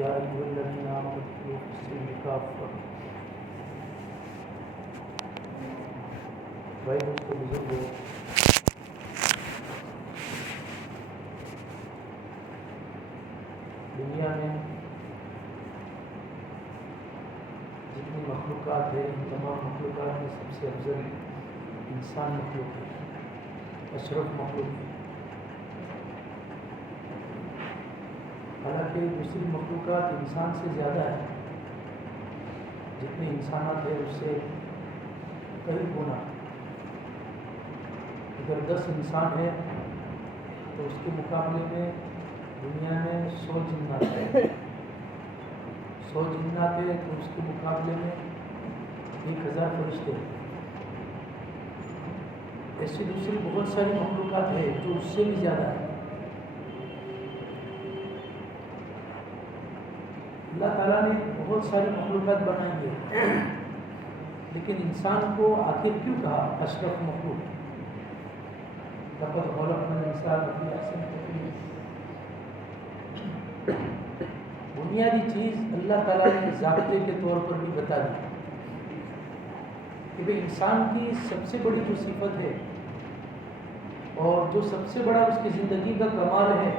يا أيها الذين آمنوا ادخلوا في السلم كافة بھائی دوستو بزرگو، دنیا میں جتنی مخلوقات ہیں ان تمام مخلوقات میں سب سے افضل انسان مخلوق ہے، اشرف مخلوق ہے۔ حالانکہ دوسری مخلوقات انسان سے زیادہ ہے، جتنے انسانات ہیں اس سے کئی گنا۔ اگر 10 انسان ہے تو اس کے مقابلے میں دنیا میں 100 جنات ہیں، 100 جنات ہیں تو اس کے مقابلے میں 1000 فرشتے ہیں۔ ایسی دوسری بہت ساری مخلوقات ہیں جو اس سے بھی زیادہ ہے۔ اللہ تعالیٰ نے بہت ساری مخلوقات بنائی ہے، لیکن انسان کو آخر کیوں کہا اشرف مخلوق؟ لقد خلقنا الانسان فی احسن تقویم۔ بنیادی چیز اللہ تعالیٰ نے ضابطے کے طور پر بھی بتا دی کہ بھئی انسان کی سب سے بڑی جو صفت ہے اور جو سب سے بڑا اس کی زندگی کا کمال ہے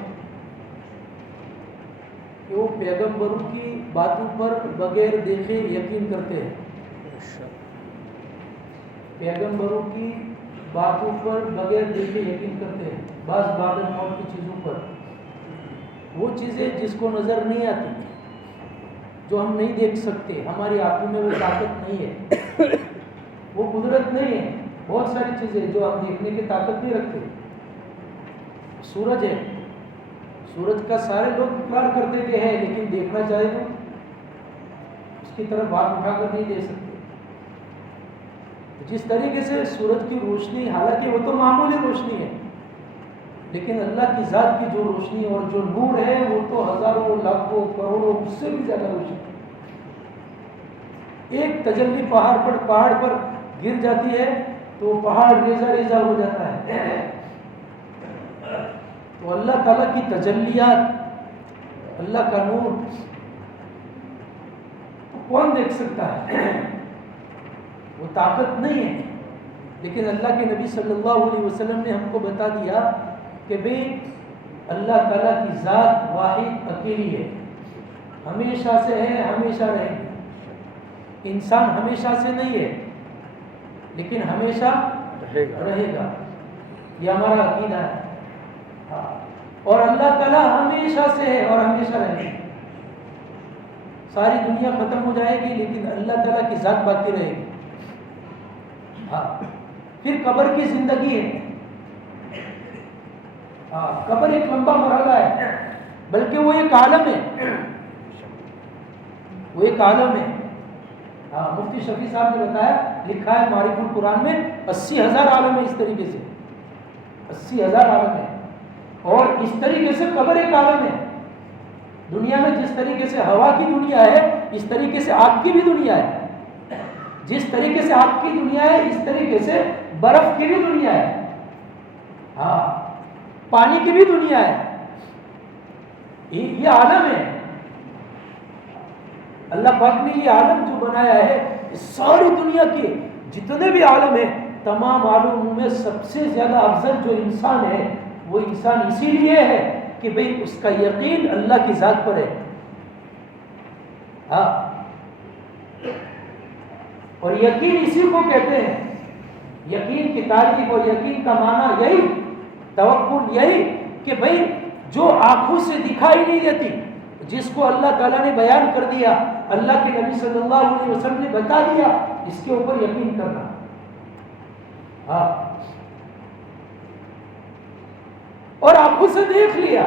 کہ وہ پیغمبروں کی باتوں پر بغیر دیکھے یقین کرتے ہیں۔ پیغمبروں کی باتوں پر بغیر دیکھے یقین کرتے ہیں، بعض بعد موت کی چیزوں پر، وہ چیزیں جس کو نظر نہیں آتی، جو ہم نہیں دیکھ سکتے، ہماری آنکھوں میں وہ طاقت نہیں ہے، وہ قدرت نہیں ہے۔ بہت ساری چیزیں جو ہم دیکھنے کی طاقت نہیں رکھتے۔ سورج ہے، سورج کا سارے لوگ اقرار کرتے کہ ہے، لیکن دیکھنا چاہے تو اس کی طرف ہاتھ اٹھا کر نہیں دے سکتے۔ جس طریقے سے سورج کی روشنی، حالانکہ وہ تو معمولی روشنی ہے، لیکن اللہ کی ذات کی جو روشنی اور جو نور ہے وہ تو ہزاروں لاکھوں کروڑوں اس سے بھی زیادہ روشنی ہے۔ ایک تجلی پہاڑ پر گر جاتی ہے تو پہاڑ ریزہ ریزہ ہو جاتا ہے۔ تو اللہ تعالیٰ کی تجلیات، اللہ کا نور کون دیکھ سکتا ہے؟ وہ طاقت نہیں ہے، لیکن اللہ کے نبی صلی اللہ علیہ وسلم نے ہم کو بتا دیا کہ بھئی اللہ تعالیٰ کی ذات واحد اکیلی ہے، ہمیشہ سے ہے، ہمیشہ رہے گی۔ انسان ہمیشہ سے نہیں ہے، لیکن ہمیشہ رہے گا، یہ ہمارا عقیدہ ہے۔ اور اللہ تعالیٰ ہمیشہ سے ہے اور ہمیشہ رہے گا۔ ساری دنیا ختم ہو جائے گی لیکن اللہ تعالیٰ کی ذات باقی رہے گی۔ پھر قبر کی زندگی ہے۔ قبر ایک لمبا مرحلہ ہے، بلکہ وہ ایک عالم ہے، وہ ایک عالم ہے۔ مفتی شفیع صاحب نے بتایا، لکھا ہے معارف القرآن میں 80,000 عالم ہے، اس طریقے سے 80,000 عالم ہے۔ اور اس طریقے سے قبر ایک عالم ہے۔ دنیا میں جس طریقے سے ہوا کی دنیا ہے، اس طریقے سے آگ کی بھی دنیا ہے۔ جس طریقے سے آگ کی دنیا ہے، اس طریقے سے برف کی بھی دنیا ہے، پانی کی بھی دنیا ہے۔ یہ عالم ہے۔ اللہ پاک نے یہ عالم جو بنایا ہے، ساری دنیا کے جتنے بھی عالم ہیں، تمام عالموں میں سب سے زیادہ افضل جو انسان ہے، وہ انسان اسی لیے ہے کہ بھئی اس کا یقین اللہ کی ذات پر ہے۔ اور یقین اسی کو کہتے ہیں، یقین کی تعریف اور یقین کا معنی یہی، توکل یہی کہ بھئی جو آنکھوں سے دکھائی نہیں دیتی، جس کو اللہ تعالیٰ نے بیان کر دیا، اللہ کے نبی صلی اللہ علیہ وسلم نے بتا دیا، اس کے اوپر یقین کرنا۔ اور آنکھوں سے دیکھ لیا،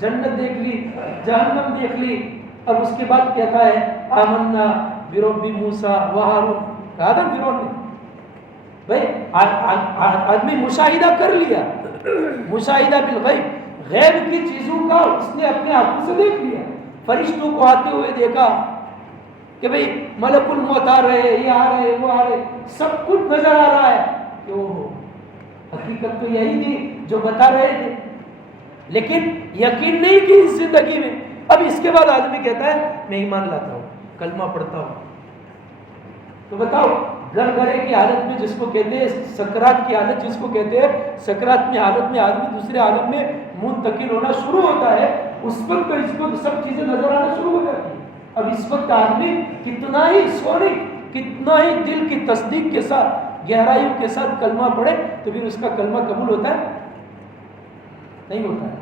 جنت دیکھ لی، جہنم دیکھ لی، اب اس کے بعد کہتا ہے آمنا برب موسیٰ و ہارون، کہا تھا فرعون نے، بھائی آدمی مشاہدہ کر لیا، مشاہدہ بالغیب، غیب کی چیزوں کا اس نے اپنے آنکھوں سے دیکھ لیا، فرشتوں کو آتے ہوئے دیکھا کہ بھئی ملک الموت آ رہے، یہ آ رہے، وہ آ رہے، سب کچھ نظر آ رہا ہے کہ وہ حقیقت تو یہی تھی جو بتا رہے تھے، لیکن یقین نہیں کی اس زندگی میں۔ اب اس کے بعد آدمی کہتا ہے میں ایمان لاتا ہوں، کلمہ پڑھتا ہوں، تو بتاؤ گرگرے کی حالت میں جس کو کہتے ہیں سکرات کی حالت جس کو کہتے ہیں، سکرات میں حالت میں آدمی دوسرے عالم میں منتقل ہونا شروع ہوتا ہے، اس وقت تو اس کو سب چیزیں نظر آنا شروع ہو جاتی ہیں۔ اب اس وقت آدمی کتنا ہی سونے، کتنا ہی دل کی تصدیق کے ساتھ گہرائیوں کے ساتھ کلمہ پڑھے تو پھر اس کا کلمہ قبول ہوتا ہے؟ نہیں ہوتا ہے۔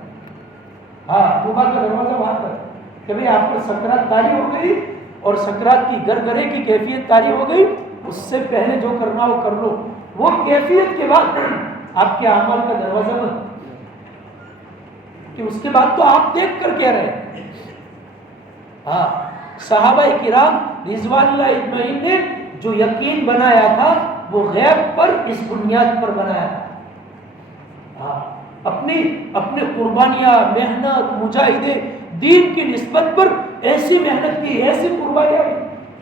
ہاں توبہ کا دروازہ وہاں تک کہ بھئی آپ پر سکرات طاری ہو گئی اور سکرات کی گرگرے کی کیفیت طاری ہو گئی، اس سے پہلے جو کرنا ہو کر لو، وہ کیفیت کے بعد آپ کے اعمال کا دروازہ بند، کہ اس کے بعد تو آپ دیکھ کر کہہ رہے ہیں۔ ہاں صحابہ کرام رضوان اللہ اجمعین نے جو یقین بنایا تھا وہ غیب پر اس بنیاد پر بنایا تھا۔ ہاں اپنے قربانیاں، محنت، مجاہدے دین کی نسبت پر ایسی محنت کی، ایسی قربانیاں کی،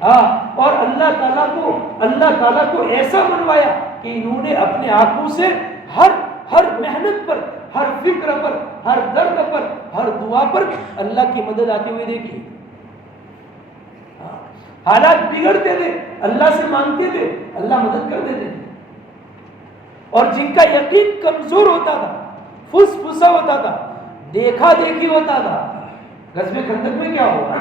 ہاں اور اللہ تعالیٰ کو ایسا منوایا کہ انہوں نے اپنے آنکھوں سے ہر محنت پر، ہر فکر پر، ہر درد پر، ہر دعا پر اللہ کی مدد آتے ہوئے دیکھی۔ حالات بگڑتے تھے، اللہ سے مانگتے تھے، اللہ مدد کر دیتے تھے۔ اور جن کا یقین کمزور ہوتا تھا، پھس پھسا ہوتا تھا، دیکھا دیکھی ہوتا تھا، غزوہ خندق میں کیا ہوا؟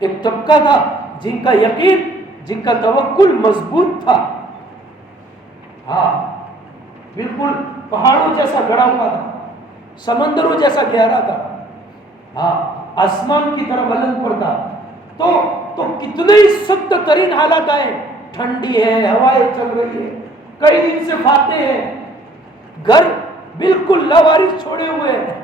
ایک طبقہ تھا جن کا یقین، جن کا توکل مضبوط تھا، ہاں بالکل پہاڑوں جیسا گڑا ہوا تھا، سمندروں جیسا گہرا تھا، ہاں آسمان کی طرف بلند پر تھا، تو کتنے ہی سخت ترین حالات آئے، ٹھنڈی ہے، ہوائیں چل رہی ہے، کئی دن سے فاتح ہے، گھر بالکل لاوارث چھوڑے ہوئے ہیں،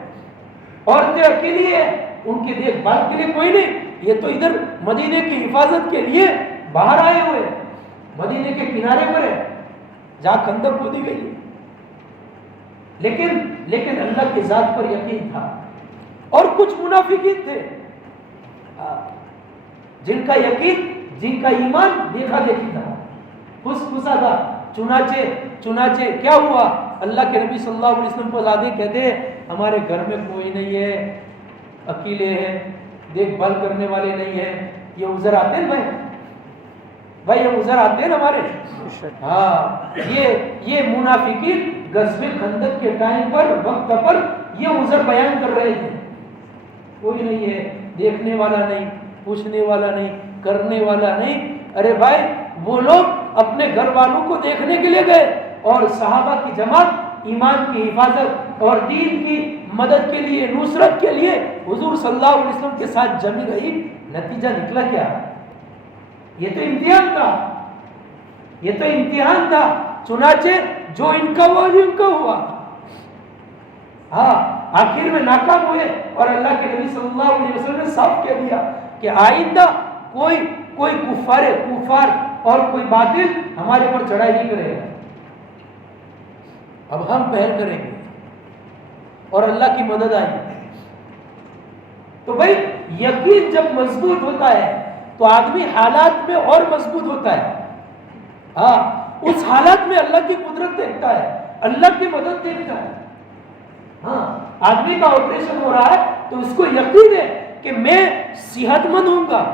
عورتیں اکیلی ہیں، ان کی دیکھ بھال کے لیے کوئی نہیں، یہ تو ادھر مدینے کی حفاظت کے لیے باہر آئے ہوئے، مدینے کے کنارے پر ہے جہاں خندق کھودی گئی ہے، لیکن اللہ کی ذات پر یقین تھا۔ اور کچھ منافقین تھے جن کا یقین، جن کا ایمان دیکھا دیکھی تھا، پھس پھسا تھا، چنانچہ کیا ہوا؟ اللہ کے نبی صلی اللہ علیہ وسلم کو آگے کہتے ہیں ہمارے گھر میں کوئی نہیں ہے، اکیلے ہیں، دیکھ بھال کرنے والے نہیں ہیں، یہ عذر آتے ہیں بھائی یہ عذر آتے ہیں ہمارے، ہاں یہ منافقین غزوہ خندق کے ٹائم پر، وقت پر یہ عذر بیان کر رہے تھے، کوئی نہیں ہے، دیکھنے والا نہیں، پوچھنے والا نہیں، کرنے والا نہیں۔ ارے بھائی وہ لوگ اپنے گھر والوں کو دیکھنے کے لیے گئے اور صحابہ کی جماعت ایمان کی حفاظت اور دین کی مدد کے لیے، نصرت کے لیے حضور صلی اللہ علیہ وسلم کے ساتھ جمی رہی، نتیجہ نکلا کیا؟ یہ تو امتحان تھا، یہ تو امتحان تھا، چنانچہ جو ان کا ہوا جو ان کا ہوا، ہاں آخر میں ناکام ہوئے، اور اللہ کے نبی صلی اللہ علیہ وسلم نے صاف کہہ دیا کہ آئندہ کوئی کفار اور کوئی باطل ہمارے پر چڑھائی نہیں کرے گا، اب ہم پہل کریں گے اور اللہ کی مدد آئے گی۔ تو بھائی یقین جب مضبوط ہوتا ہے تو آدمی حالات میں اور مضبوط ہوتا ہے، ہاں اس حالات میں اللہ کی قدرت دیکھتا ہے، اللہ کی مدد دیکھتا ہے۔ ہاں آدمی کا آپریشن ہو رہا ہے تو اس کو یقین ہے کہ میں صحت مند ہوں گا،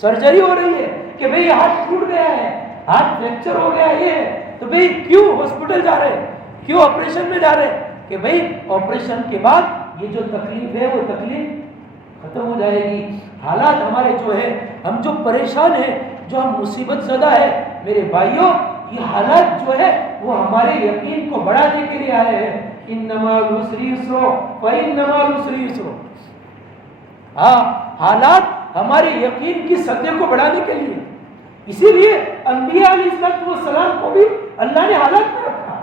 سرجری ہو رہی ہے کہ بھئی ہاتھ ٹوٹ گیا ہے، ہاتھ فریکچر ہو گیا ہے، یہ ہے تو بھئی کیوں ہاسپٹل جا رہے، کیوں آپریشن میں جا رہے کہ بھئی آپریشن کے بعد یہ جو تکلیف ہے وہ تکلیف ختم ہو جائے گی۔ حالات ہمارے جو ہے، ہم جو پریشان ہیں، جو ہم مصیبت زدہ ہے، میرے بھائیوں یہ حالات جو ہے وہ ہمارے یقین کو بڑھانے کے لیے آئے ہیں۔ انما العسر یسر فانما العسر یسر، ہاں حالات ہمارے یقین کی سطح کو بڑھانے کے لیے، اسی لیے انبیاء علیہ السلام کو بھی اللہ نے حالات میں رکھا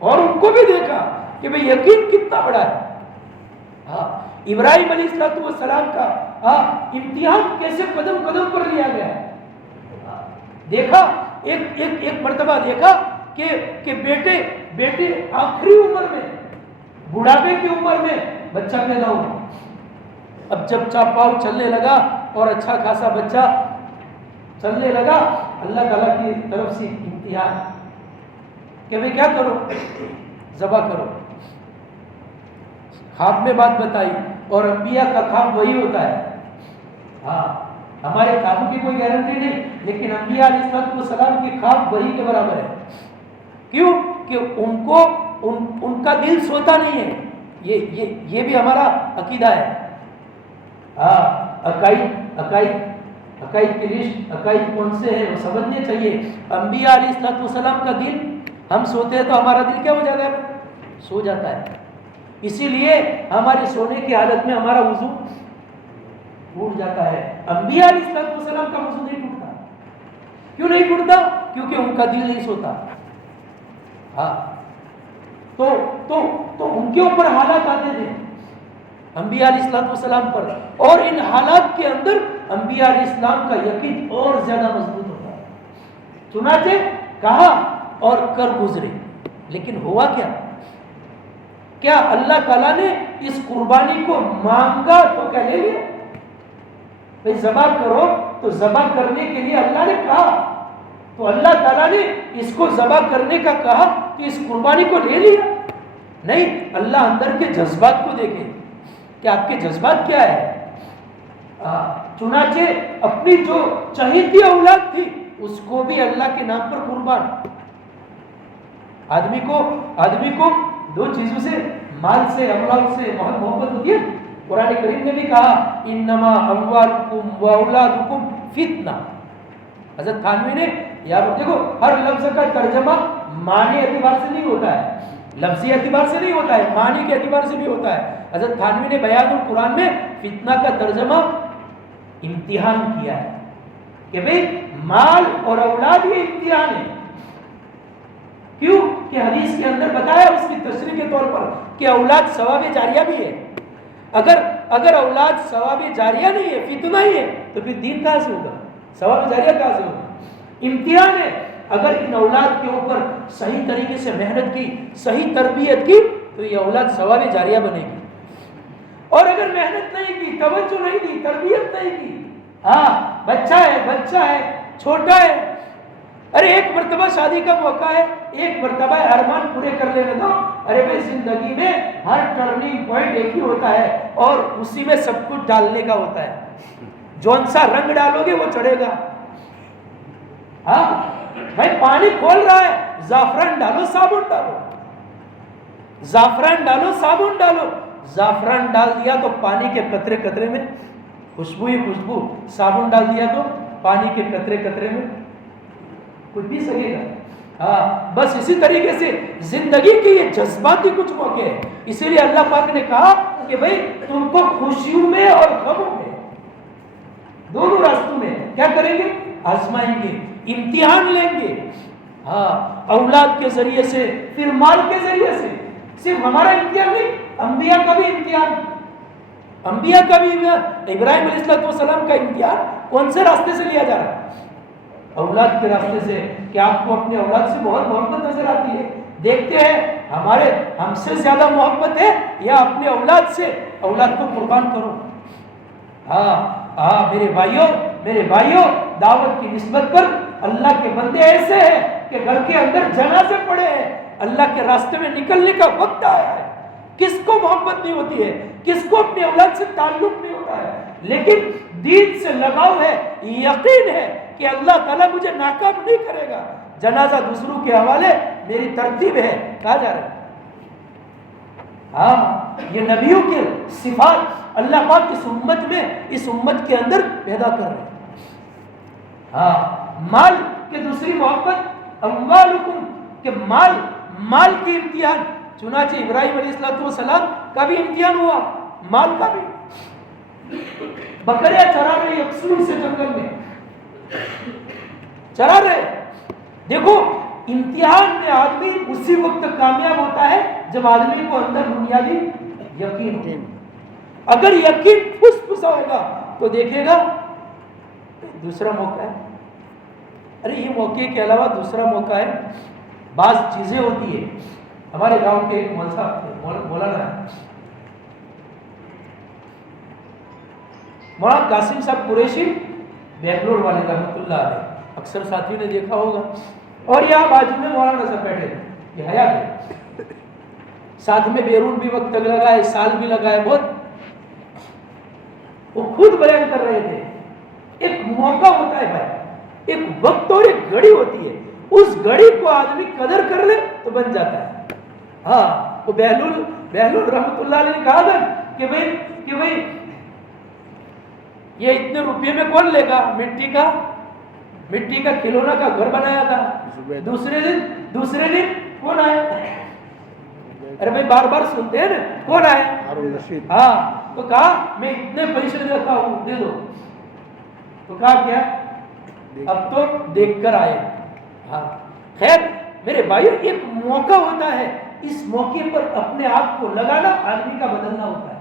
اور ان کو بھی دیکھا کہ بھئی یقین کتنا بڑا ہے۔ ہاں ابراہیم علیہ السلام کا امتحان کیسے قدم قدم پر لیا گیا، دیکھا ایک مرتبہ دیکھا کہ بیٹے آخری عمر میں، بڑھاپے کی عمر میں بچہ پیدا ہوا. اب جب چاپاؤ چلنے لگا اور اچھا خاصا بچہ چلنے لگا، اللہ تعالیٰ کی طرف سے امتحان کہ بھئی کیا کرو، ذبح کرو. خواب میں بات بتائی، اور انبیاء کا خواب وہی ہوتا ہے. ہاں ہمارے خوابوں کی کوئی گارنٹی نہیں، لیکن انبیاء علیہ السلام کی خواب وہی کے برابر ہے. کیوں کہ ان کا دل سوتا نہیں ہے. یہ بھی ہمارا عقیدہ ہے. ہاں عقائد کی لسٹ، عقائد کون سے ہیں وہ سمجھنے چاہیے. انبیاء علیہ السلام کا دل، ہم سوتے ہیں تو ہمارا دل کیا ہو جاتا ہے؟ سو جاتا ہے. اسی لیے ہمارے سونے کی حالت میں ہمارا وضو ٹوٹ جاتا ہے. انبیاء علیہ السلام کا وضو نہیں ٹوٹتا. کیوں نہیں ٹوٹتا؟ کیونکہ ان کا دل نہیں سوتا. ہاں تو ان کے اوپر حالات آتے تھے انبیاء علیہ السلام پر، اور ان حالات کے اندر انبیاء علیہ السلام کا یقین اور زیادہ مضبوط ہوتا ہے. چنانچہ کہا اور کر گزرے. لیکن ہوا کیا اللہ تعالیٰ نے اس قربانی کو مانگا تو کیا لے لیا؟ بھئی ذبح کرو، تو ذبح کرنے کے لیے اللہ نے کہا، تو اللہ تعالیٰ نے اس کو ذبح کرنے کا کہا کہ اس قربانی کو لے لیا؟ نہیں. اللہ اندر کے جذبات کو دیکھے کہ آپ کے جذبات کیا ہے. چنانچہ اپنی جو چہیتی اولاد تھی اس کو بھی اللہ کے نام پر قربان. آدمی کو دو چیزوں سے، مال سے، اولاد سے محبت ہوتی ہے. قرآن کریم نے بھی کہا انما اموالکم واولادکم فتنہ. حضرت تھانوی نے یار دیکھو، ہر لفظ کا ترجمہ معنی اعتبار سے نہیں ہوتا ہے، لفظی اعتبار سے نہیں ہوتا ہے، معنی کے اعتبار سے بھی ہوتا ہے. حضرت تھانوی نے بیان القرآن میں فتنہ کا ترجمہ امتحان کیا ہے کہ بھئی مال اور اولاد یہ امتحان ہے. کیوں کہ حدیث کے اندر بتایا اس کی تشریح کے طور پر کہ اولاد ثواب جاریہ بھی ہے. اگر اولاد ثواب جاریہ نہیں ہے، فتنہ ہی ہے، تو پھر دین کہاں سے ہوگا، ثواب جاریہ کہاں سے ہوگا؟ امتحان ہے. اگر ان اولاد کے اوپر صحیح طریقے سے محنت کی، صحیح تربیت کی، تو یہ اولاد ثواب جاریہ بنے گی. اور اگر محنت نہیں کی، توجہ نہیں دی، تربیت نہیں کی، ہاں بچہ ہے چھوٹا ہے، ارے ایک مرتبہ شادی کا موقع ہے، ایک مرتبہ ارمان پورے کر لینے دو. ارے بھائی زندگی میں ہر ٹرننگ پوائنٹ ایک ہی ہوتا ہے اور اسی میں سب کچھ ڈالنے کا ہوتا ہے. جون سا رنگ ڈالو گے وہ چڑھے گا. ہاں بھائی پانی کھول رہا ہے، زعفران ڈالو، صابن ڈالو، زعفران ڈالو، صابن ڈالو. زعفران ڈال دیا تو پانی کے قطرے قطرے میں خوشبو ہی خوشبو، صابن ڈال دیا تو پانی کے قطرے قطرے میں کچھ بھی سکے گا. ہاں بس اسی طریقے سے زندگی کے یہ جذباتی کچھ موقع ہے. اسی لیے اللہ پاک نے کہا کہ بھئی تم کو خوشیوں میں اور غموں میں، دونوں راستوں میں کیا کریں گے؟ آزمائیں گے، امتحان لیں گے. ہاں اولاد کے ذریعے سے، پھر مال کے ذریعے سے. صرف ہمارا امتحان نہیں، انبیاء کا بھی امتحان. انبیاء کا بھی ابراہیم علیہ السلام کا امتحان کون سے راستے سے لیا جا رہا ہے؟ اولاد کے راستے سے. کہ آپ کو اپنی اولاد سے بہت محبت نظر آتی ہے، دیکھتے ہیں ہم سے زیادہ محبت ہے یا اپنے اولاد سے؟ اولاد کو قربان کرو. ہاں میرے بھائیوں دعوت کی نسبت پر اللہ کے بندے ایسے ہیں کہ گھر کے اندر جنازے پڑے ہیں، اللہ کے راستے میں نکلنے کا وقت آیا ہے. کس کو محبت نہیں ہوتی ہے، کس کو اپنی اولاد سے تعلق نہیں ہوتا ہے، لیکن دین سے لگاؤ ہے، یقین ہے کہ اللہ تعالیٰ مجھے ناکام نہیں کرے گا. جنازہ دوسروں کے حوالے میری ترتیب ہے. کہا جا رہا ہے ہاں یہ نبیوں کے صفات اللہ پاک اس امت کے اندر پیدا کر رہے ہیں. ہاں مال کے دوسری محبت اموالکم، کہ مال کی امتحان. چنانچہ ابراہیم علیہ السلام کا بھی امتحان ہوا، مال کا بھی. بکریاں چرا رہے یکسور سے جنگل میں چرا رہے. دیکھو امتحان میں آدمی اسی وقت کامیاب ہوتا ہے جب آدمی کو اندر بنیادی یقین ہو. اگر یقین پھس پھسا ہوگا تو دیکھے گا دوسرا موقع ہے. ارے یہ موقع کے علاوہ دوسرا موقع ہے، بعض چیزیں ہوتی ہے. ہمارے گاؤں کے ایک مولانا مولانا قاسم صاحب قریشی بنگلور والے رحمۃ اللہ علیہ، اکثر ساتھیوں نے دیکھا ہوگا. اور یہاں بازو میں مولانا صاحب بیٹھے تھے، یہ حیات ہے. ساتھ میں بیرون بھی وقت لگا ہے، سال بھی لگا ہے بہت. وہ خود بیان کر رہے تھے ایک موقع ہوتا ہے بھائی، ایک وقت اور ایک گھڑی ہوتی ہے، اس گھڑی کو آدمی قدر کر لے تو بن جاتا ہے. ہاں وہ بہلول رحمۃ اللہ علیہ نے کہا تھا کہ بھائی یہ اتنے روپے میں کون لے گا؟ مٹی کا کھلونا کا گھر بنایا تھا. دوسرے دن کون آیا؟ ارے بھائی بار بار سنتے ہیں نا، کون آیا؟ ہاں تو کہا میں اتنے پیسے دیتا ہوں، دے دو. تو کہا کیا؟ اب تو دیکھ کر آئے. ہاں خیر میرے بھائیو، ایک موقع ہوتا ہے، اس موقع پر اپنے آپ کو لگانا آدمی کا بدلنا ہوتا ہے.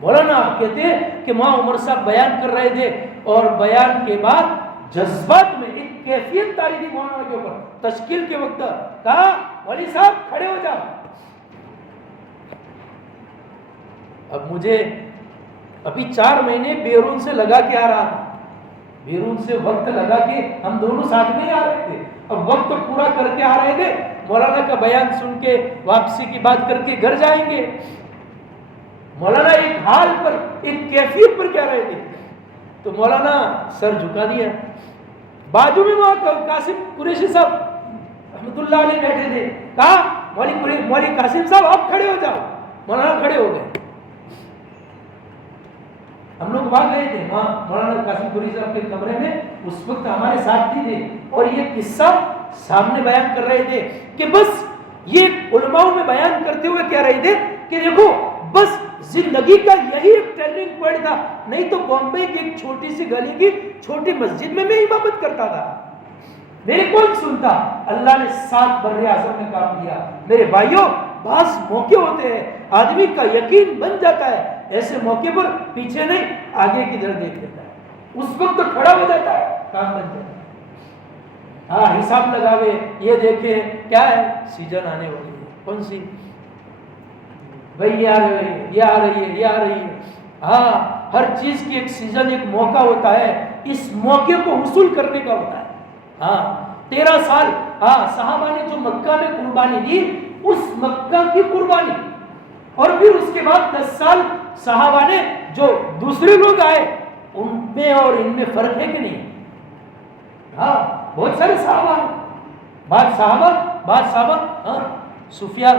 مولانا کہتے ہیں کہ ماں عمر صاحب بیان کر رہے تھے اور بیان کے بعد جذبات میں ایک کیفیت تاری تھی مولانا کے اوپر. تشکیل کے وقت کہا ولی صاحب کھڑے ہو جاؤ. اب مجھے ابھی 4 مہینے بیرون سے لگا کے آ رہا تھا، بیرون سے وقت لگا کے ہم دونوں ساتھ میں ہی آ رہے تھے. اب وقت پورا کر کے آ رہے تھے، مولانا کا بیان سن کے واپسی کی بات کر کے گھر جائیں گے. مولانا ایک حال پر، ایک کیفیت پر کہہ رہے تھے تو مولانا سر جھکا دیا. بازو میں وہاں قاسم قریشی صاحب رحمۃ اللہ علیہ بیٹھے تھے. کہا مولوی قاسم صاحب آپ کھڑے ہو جاؤ. مولانا کھڑے ہو گئے. ہم لوگ بھاگ گئے تھے وہاں مولانا قاسم قریشی صاحب کے کمرے میں، اس وقت ہمارے ساتھ تھے اور یہ قصہ سامنے بیان کر رہے تھے کہ بس یہ علماء میں بیان کرتے ہوئے کہہ رہے تھے کہ دیکھو بس زندگی کا یہی ایک ٹرننگ پوائنٹ تھا، نہیں تو بامبے کی ایک چھوٹی سی گلی کی چھوٹی مسجد میں امامت کرتا تھا، میرے کون سنتا. اللہ نے 7 بر اعظم میں کام کیا. میرے بھائیوں بعض موقع ہوتے ہیں آدمی کا یقین بن جاتا ہے، ایسے موقع پر پیچھے نہیں آگے کی طرف دیکھ لیتا ہے، اس وقت کھڑا ہو جاتا ہے، کام بن جاتا ہے. ہاں حساب لگاوے، یہ دیکھے کیا ہے سیزن آنے والی ہے، کون سی بھائی یہ آ رہی ہے، یہ آ رہی ہے، یہ آ رہی ہے. ہاں ہر چیز کی ایک سیزن، ایک موقع ہوتا ہے، اس موقع کو حصول کرنے کا ہوتا ہے. ہاں 13 سال صحابہ نے جو مکہ میں قربانی دی، اس مکہ کی قربانی، اور پھر اس کے بعد 10 سال صحابہ نے جو دوسرے لوگ آئے ان میں اور ان میں فرق ہے کہ نہیں؟ ہاں بہت سارے صحابہ ہیں، بعض صحابہ ہاں سفیان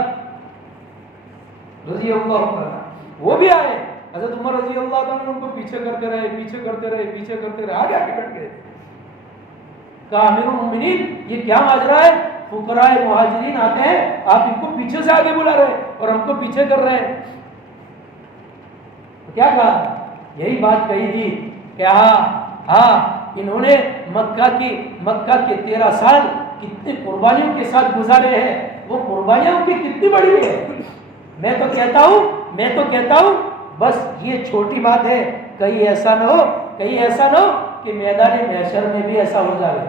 رضی اللہ عنہ وہ بھی آئے، حضرت عمر رضی اللہ عنہ ان کو پیچھے کرتے رہے، آگے بیٹھ گئے. کہا امیر المومنین یہ کیا ماجرا ہے؟ فقراء مہاجرین آتے ہیں، آپ ان کو پیچھے سے آگے بلا رہے اور ہم کو پیچھے کر رہے ہیں. کیا کہا؟ یہی بات کہی تھی کہ انہوں نے مکہ کے 13 سال کتنی قربانیوں کے ساتھ گزارے ہیں، وہ قربانیوں کی کتنی بڑی ہے. میں تو کہتا ہوں بس یہ چھوٹی بات ہے، کہیں ایسا نہ ہو کہ میدان محشر میں بھی ایسا ہو جائے.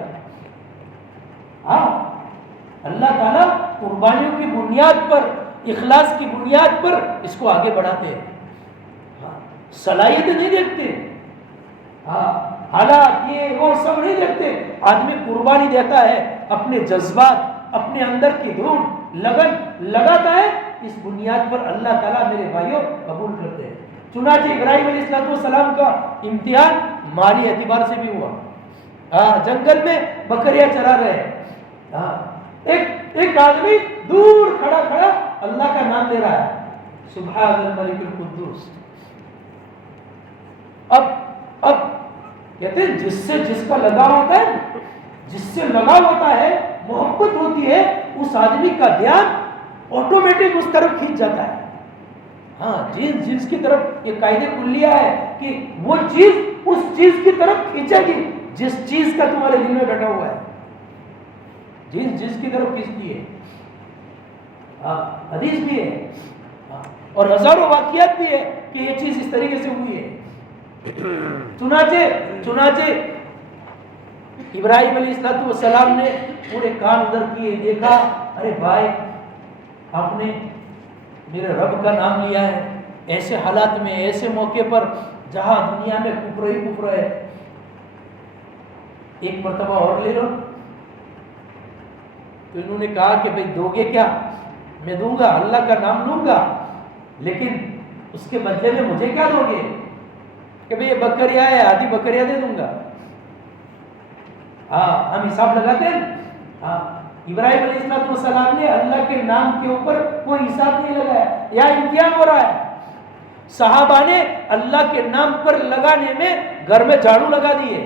ہاں اللہ تعالیٰ قربانیوں کی بنیاد پر، اخلاص کی بنیاد پر اس کو آگے بڑھاتے ہیں. صلاحیت نہیں دیکھتے، حالات یہ وہ سب نہیں دیکھتے. آدمی قربانی دیتا ہے، اپنے جذبات، اپنے اندر کی دھوم لگن لگاتا ہے، اس بنیاد پر اللہ تعالیٰ میرے بھائیوں قبول کرتے ہیں. چنانچہ ابراہیم علیہ السلام کا امتحان مالی اعتبار سے بھی ہوا. جنگل میں بکریاں چرا رہے ہیں، ایک آدمی دور کھڑا اللہ کا نام لے رہا ہے، سبحان الملک القدوس. اب کہتے ہیں جس کا لگاؤ ہوتا ہے، جس سے لگاؤ ہوتا ہے، محبت ہوتی ہے، اس آدمی کا دھیان آٹومیٹک اس طرف کھینچ جاتا ہے. ہاں جنس کی طرف یہ قاعدہ کلیہ ہے کہ وہ چیز اس چیز کی طرف کھینچے گی جس چیز کا تمہارے دل میں بیٹھا ہوا ہے، جس کی طرف کھینچتی ہے. حدیث بھی ہے اور ہزاروں واقعات بھی ہے کہ یہ چیز اس طریقے سے ہوئی ہے. چنانچہ ابراہیم علیہ السلام نے پورے کان ادھر کیے، دیکھا ارے بھائی آپ نے میرے رب کا نام لیا ہے ایسے حالات میں، ایسے موقع پر جہاں دنیا میں کفر ہی کفر ہے، ایک مرتبہ اور لے لو۔ تو انہوں نے کہا کہ بھئی دو گے کیا؟ میں دوں گا، اللہ کا نام لوں گا، لیکن اس کے بدلے میں مجھے کیا دو گے؟ کہ بھئی یہ بکریاں ہے، آدھی بکریاں دے دوں گا۔ ہاں ہم حساب لگاتے ہیں۔ ہاں ابراہیم علیہ السلام نے اللہ کے نام کے اوپر کوئی حساب نہیں لگایا، یا امتحان ہو رہا ہے۔ صحابہ نے اللہ کے نام پر لگانے میں گھر میں جھاڑو لگا دیے،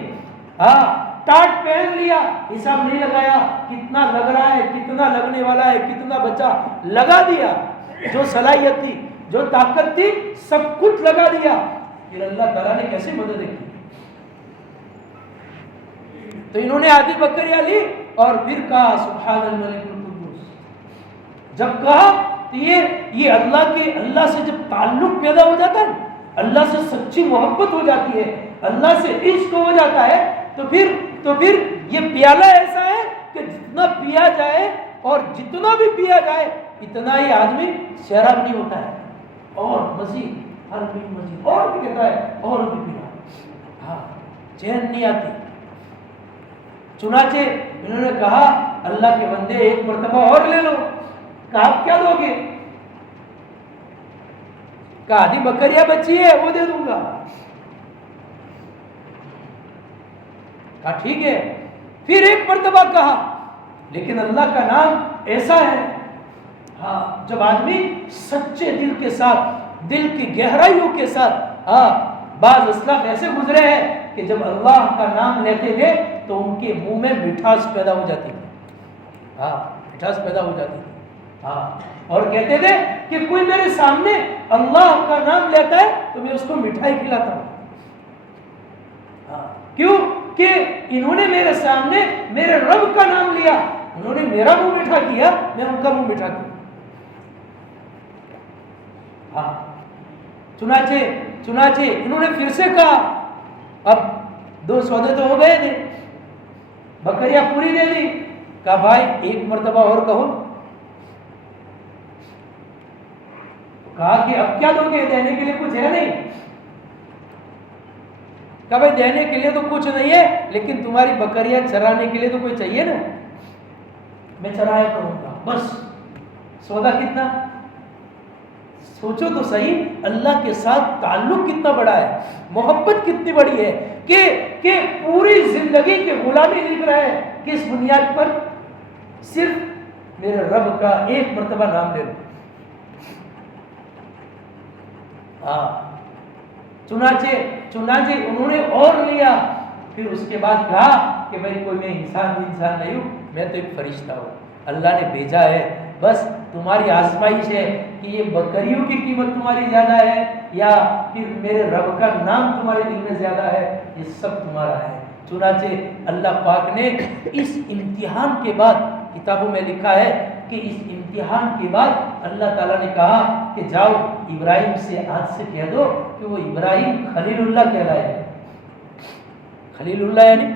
ہاں ٹاٹ پہن لیا، حساب نہیں لگایا کتنا لگ رہا ہے، کتنا لگنے والا ہے، کتنا بچا، لگا دیا۔ جو صلاحیت تھی، جو طاقت تھی، سب کچھ لگا دیا۔ پھر اللہ تعالیٰ نے کیسے مدد کی؟ تو انہوں نے آدھی بکریاں لی اور پھر کہا سبحان الملک القدوس۔ جب کہا تو یہ اللہ سے جب تعلق پیدا ہو جاتا ہے، اللہ سے سچی محبت ہو جاتی ہے، اللہ سے عشق ہو جاتا ہے، تو پھر یہ پیالہ ایسا ہے کہ جتنا پیا جائے اور جتنا بھی پیا جائے اتنا ہی آدمی شراب نہیں ہوتا ہے، اور مزید ہر دن مزید اور بھی کہتا ہے اور بھی پینا، ہاں چین نہیں آتی۔ چنانچہ انہوں نے کہا اللہ کے بندے ایک مرتبہ اور لے لو۔ کہا آپ کیا دو گے؟ کہا آدھی بکریاں بچی ہے وہ دے دوں گا۔ کہا ٹھیک ہے۔ پھر ایک مرتبہ کہا لیکن اللہ کا نام ایسا ہے، ہاں جب آدمی سچے دل کے ساتھ، دل کی گہرائیوں کے ساتھ، ہاں بعض اسلاف ایسے گزرے ہیں کہ جب اللہ کا نام لیتے تھے تو ان کے منہ میں مٹھاس پیدا ہو جاتی تھی، ہاں مٹھاس پیدا ہو جاتی تھی، ہاں اور کہتے تھے کہ کوئی میرے سامنے اللہ کا نام لیتا ہے تو میں اس کو مٹھائی کھلاتا ہوں۔ ہاں کیوں؟ کہ انہوں نے میرے سامنے میرے رب کا نام لیا، انہوں نے میرا منہ میٹھا کیا، میں ان کا منہ میٹھا کیا۔ ہاں چنانچہ انہوں نے پھر سے کہا، اب دو سودے تو ہو گئے تھے، بکریاں پوری دے دی۔ کہا بھائی ایک مرتبہ اور کہو۔ کہا کہ اب کیا دو گے؟ دینے کے لیے کچھ ہے نہیں۔ کہا بھائی دینے کے لیے تو کچھ نہیں ہے، لیکن تمہاری بکریاں چرانے کے لیے تو کوئی چاہیے نا، میں چرایا کروں گا بس۔ سودا کتنا؟ سوچو تو صحیح، اللہ کے ساتھ تعلق کتنا بڑا ہے، محبت کتنی بڑی ہے کہ پوری زندگی کی غلامی لکھ رہا ہے، کس بنیاد پر؟ صرف میرے رب کا ایک مرتبہ نام لے لو۔ ہاں چنانچہ انہوں نے اور لیا۔ پھر اس کے بعد کہا کہ بھائی کوئی میں انسان نہیں ہوں، میں تو ایک فرشتہ ہوں، اللہ نے بھیجا ہے، بس تمہاری آزمائش ہے کہ یہ بکریوں کی قیمت تمہاری زیادہ ہے یا پھر میرے رب کا نام تمہارے دل میں زیادہ ہے، یہ سب تمہارا ہے۔ چنانچہ اللہ پاک نے اس امتحان کے بعد، کتابوں میں لکھا ہے کہ اس امتحان کے بعد اللہ تعالیٰ نے کہا کہ جاؤ ابراہیم سے آج سے کہہ دو کہ وہ ابراہیم خلیل اللہ کہلائے۔ خلیل اللہ یعنی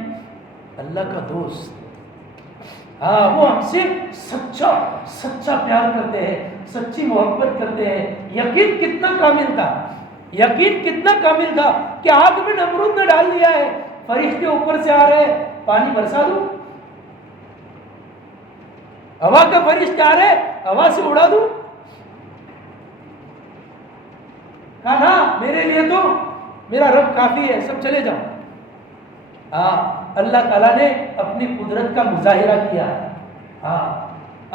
اللہ کا دوست، ہاں وہ ہم سے سچا پیار کرتے ہیں، سچی محبت کرتے ہیں۔ یقین کتنا کامل تھا کہ آگ میں نمرود نے ڈال دیا ہے، فرشتے اوپر سے آ رہے، پانی برسا دوں، ہوا کا فرشتے آ رہے، ہوا سے اڑا دوں؟ کہا نا میرے لیے تو میرا رب کافی ہے، سب چلے جاؤ۔ ہاں اللہ تعالیٰ نے اپنی قدرت کا مظاہرہ کیا، ہاں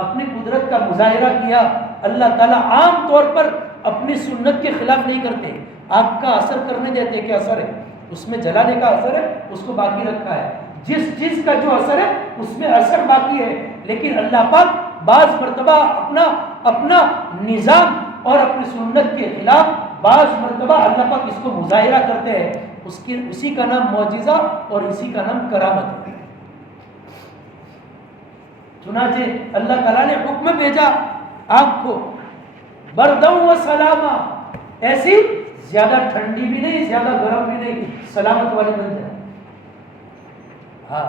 اپنی قدرت کا مظاہرہ کیا۔ اللہ تعالیٰ عام طور پر اپنی سنت کے خلاف نہیں کرتے، آگ کا اثر کرنے دیتے کہ اثر ہے اس میں، جلانے کا اثر ہے اس کو باقی رکھا ہے، جس چیز کا جو اثر ہے اس میں اثر باقی ہے۔ لیکن اللہ پاک بعض مرتبہ اپنا نظام اور اپنی سنت کے خلاف بعض مرتبہ اللہ پاک اس کو مظاہرہ کرتے ہیں، اسی کا نام معجزہ اور اسی کا نام کرامت ہے۔ چنانچہ اللہ تعالیٰ نے حکم بھیجا آگ کو، بردم و سلامہ، ایسی زیادہ ٹھنڈی بھی نہیں زیادہ گرم بھی نہیں، سلامت والی بن جائے۔ ہاں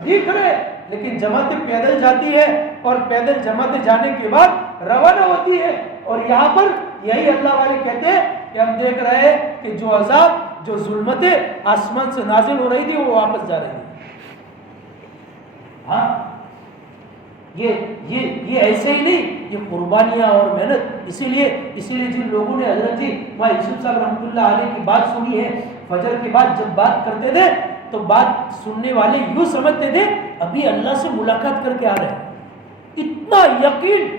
دکھ رہے, لیکن جماعتیں پیدل جاتی ہے اور پیدل جماعتیں جانے کے بعد روانہ ہوتی ہے. اور یہاں پر یہی اللہ والے کہتے ہیں کہ ہم دیکھ رہے ہیں کہ جو عذاب, جو ظلمتیں آسمان سے نازل ہو رہی تھی وہ واپس جا رہی ہیں. ہاں, یہ ایسے ہی نہیں, یہ قربانیاں اور محنت. اسی لیے جن لوگوں نے حضرت جی وہاں یوسف صاحب رحمۃ اللہ علیہ کی بات سنی ہے, فجر کے بعد جب بات کرتے تھے تو بات سننے والے یوں سمجھتے تھے ابھی اللہ سے ملاقات کر کے آ رہے ہیں. اتنا یقین